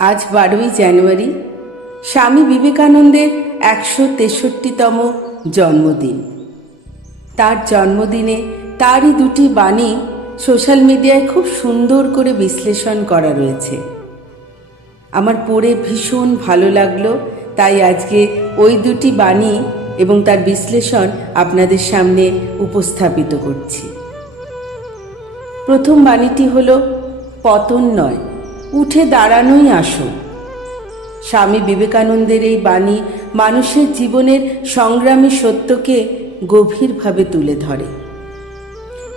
আজ 12ই জানুয়ারি স্বামী বিবেকানন্দের 163তম জন্মদিন। তার জন্মদিনে তারই দুটি বাণী সোশ্যাল মিডিয়ায় খুব সুন্দর করে বিশ্লেষণ করা রয়েছে। আমার পড়ে ভীষণ ভালো লাগলো, তাই আজকে ওই দুটি বাণী এবং তার বিশ্লেষণ আপনাদের সামনে উপস্থাপিত করছি। প্রথম বাণীটি হলো, পতন নয়, উঠে দাঁড়ানোই আসল। স্বামী বিবেকানন্দের এই বাণী মানুষের জীবনের সংগ্রামী সত্যকে গভীরভাবে তুলে ধরে।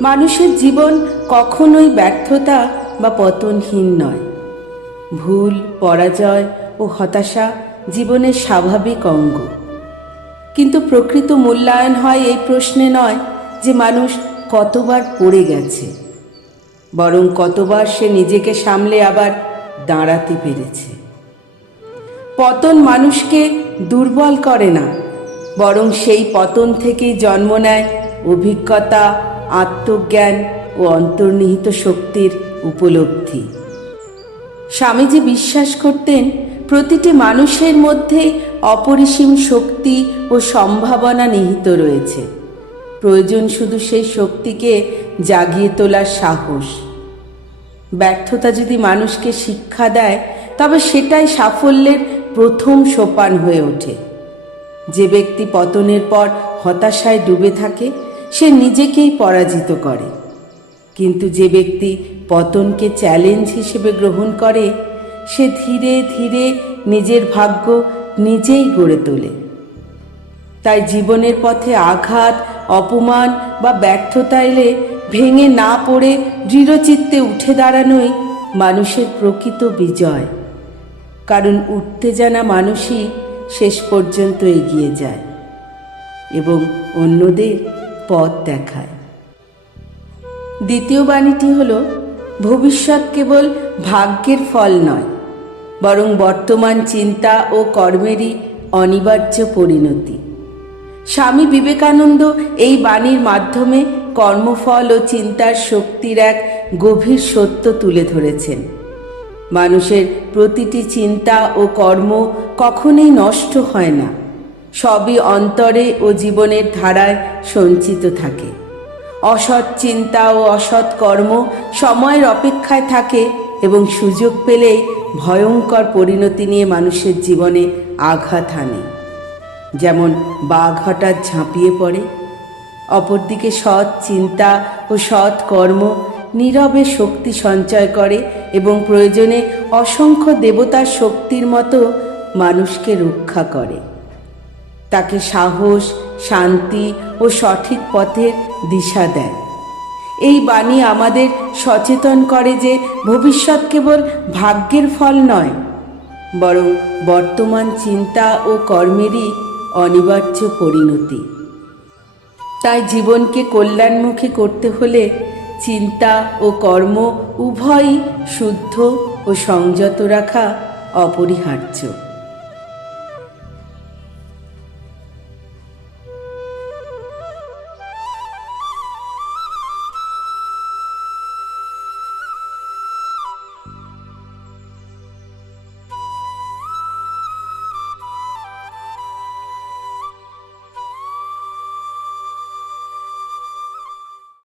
মানুষের জীবন কখনোই ব্যর্থতা বা পতনহীন নয়। ভুল, পরাজয় ও হতাশা জীবনের স্বাভাবিক অঙ্গ। কিন্তু প্রকৃত মূল্যায়ন হয় এই প্রশ্নে নয় যে মানুষ কতবার পড়ে গেছে, বরং কতবার সে নিজেকে সামলে আবার দাঁড়াতে পেরেছে। পতন মানুষকে দুর্বল করে না, বরং সেই পতন থেকেই জন্ম নেয় অভিজ্ঞতা, আত্মজ্ঞান ও অন্তর্নিহিত শক্তির উপলব্ধি। স্বামীজি বিশ্বাস করতেন, প্রতিটি মানুষের মধ্যে অপরিসীম শক্তি ও সম্ভাবনা নিহিত রয়েছে। প্রয়োজন শুধু সেই শক্তিকে জাগিয়ে তোলার সাহস। ব্যর্থতা যদি মানুষকে শিক্ষা দেয়, তবে সেটাই সাফল্যের প্রথম সোপান হয়ে ওঠে। যে ব্যক্তি পতনের পর হতাশায় ডুবে থাকে, সে নিজেকেই পরাজিত করে। কিন্তু যে ব্যক্তি পতনকে চ্যালেঞ্জ হিসেবে গ্রহণ করে, সে ধীরে ধীরে নিজের ভাগ্য নিজেই গড়ে তোলে। তাই জীবনের পথে আঘাত, অপমান বা ব্যর্থতা এলে ভেঙে না পড়ে দৃঢ়চিত্তে উঠে দাঁড়ানোই মানুষের প্রকৃত বিজয়। কারণ উঠতে জানা মানুষই শেষ পর্যন্ত এগিয়ে যায় এবং অন্যদের পথ দেখায়। দ্বিতীয় বাণীটি হল, ভবিষ্যৎ কেবল ভাগ্যের ফল নয়, বরং বর্তমান চিন্তা ও কর্মেরই অনিবার্য পরিণতি। স্বামী বিবেকানন্দ এই বাণীর মাধ্যমে কর্মফল ও চিন্তার শক্তির এক গভীর সত্য তুলে ধরেছেন। মানুষের প্রতিটি চিন্তা ও কর্ম কখনোই নষ্ট হয় না, সবই অন্তরে ও জীবনের ধারায় সঞ্চিত থাকে। অসৎ চিন্তা ও অসৎ কর্ম সময়ের অপেক্ষায় থাকে এবং সুযোগ পেলেই ভয়ঙ্কর পরিণতি নিয়ে মানুষের জীবনে আঘাত হানে। যেমন বাঘ হঠাৎ ঝাঁপিয়ে পড়ে। অপরদিকে সৎ চিন্তা ও সৎ কর্ম নীরবে শক্তি সঞ্চয় করে এবং প্রয়োজনে অসংখ্য দেবতার শক্তির মতো মানুষকে রক্ষা করে। তাকে সাহস, শান্তি ও সঠিক পথের দিশা দেয়। এই বাণী আমাদের সচেতন করে যে ভবিষ্যৎ কেবল ভাগ্যের ফল নয়, বরং বর্তমান চিন্তা ও কর্মেরই অনিবার্য পরিণতি। তাই জীবনকে কল্যাণমুখী করতে হলে চিন্তা ও কর্ম উভয়ই শুদ্ধ ও সংযত রাখা অপরিহার্য।